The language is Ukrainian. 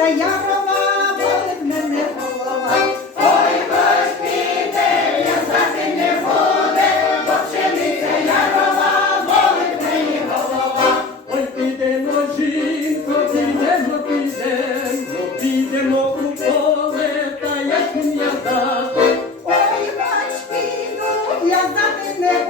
Крутиться я права, болить мене голова. Ой, Господи, я знати не буде, бо пшениця я права, болить мені голова. Ой, підемо, жінко, підемо, підемо, підемо у поле, та як м'язати. Ой, бач, піду, ну, я знати не буду.